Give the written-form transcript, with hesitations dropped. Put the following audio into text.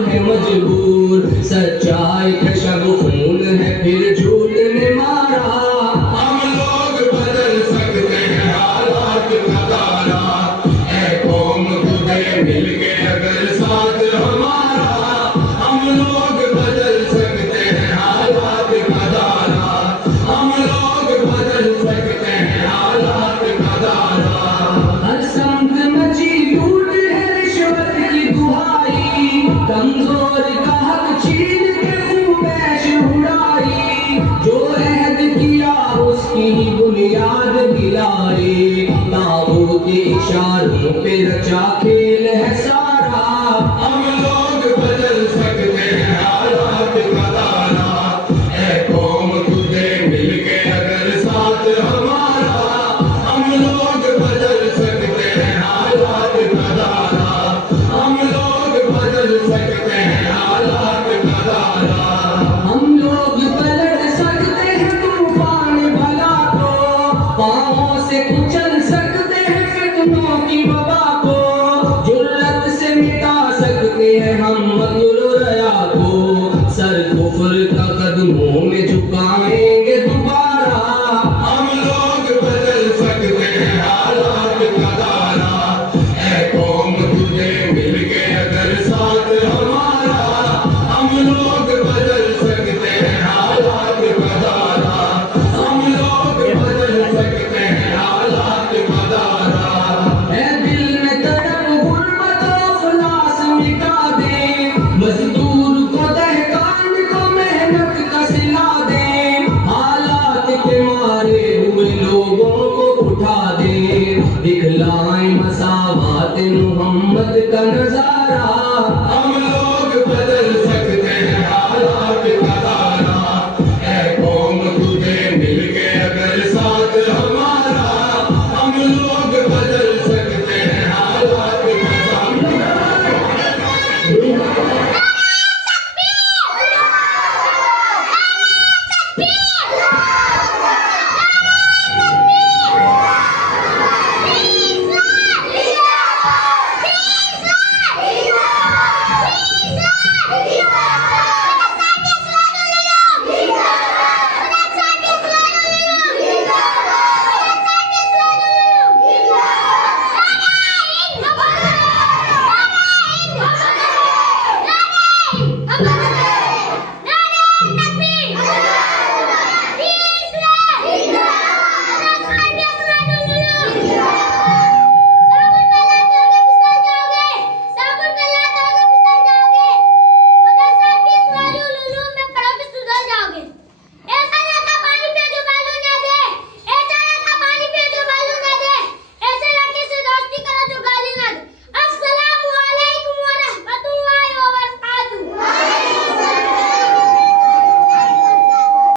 है मजबूर, सच्चाई पे शब खून है फिर झूठ ने मारा। हम लोग बदल सकते हैं हालात का तारा, ऐ कौम खुदे मिल के अगर साथ हमारा। हम लोग बदल सकते हैं हालात का तारा, हम लोग बदल सकते हैं हालात का तारा। हर संग मची लूट है रिश्वत की दुहाई, कमजोर का हक छीन के खूबैश उड़ाई। जो अहद किया उसकी ही बुनियाद गिलाई, ताबूत के इशारों पे रचा के